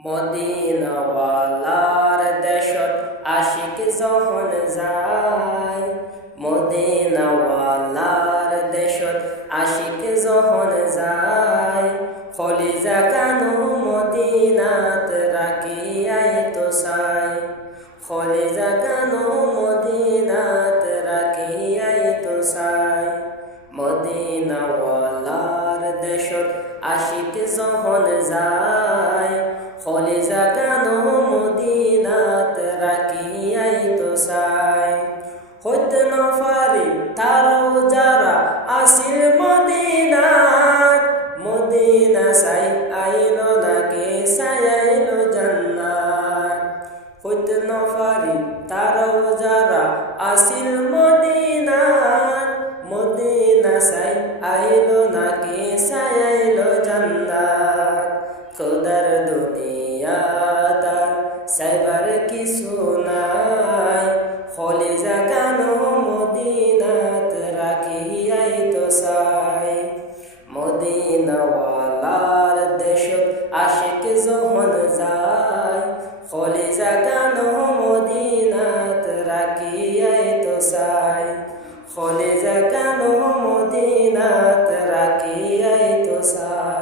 মদিনাওয়ালার দেশত আশিক যখন যায়, মদিনাওয়ালার দেশত আশিক যখন যায়, কলিজা কানু মদিনাত রাখিয়াই তো চাই, কলিজা কানু মদিনাত রাখিয়াই তো চাই। মদিনাওয়ালার দেশত আশিক যখন যায়, কলিজা কানু মদিনাত রাখিয়াই তো চাই। হইতে না পারি তারাও যারা আসিল মদিনাত, মদিনা চাই আইল নাকি চাই আইল জান্নাত। হইতে না পারি তারাও যারা আসিল মদিনাত, মদিনা চাই আইল নাকি চাই আইল জান্নাত। খোদার দুনিয়াটা সাইবার কিছু নাই, কলিজা কানু মদিনাত রাখিয়াই তো চাই। মদিনাওয়ালার দেশত আশিক যখন যায়, কলিজা কানু মদিনাত রাখিয়াই তো চাই, কলিজা কানু মদিনাত রাখিয়াই তো চাই।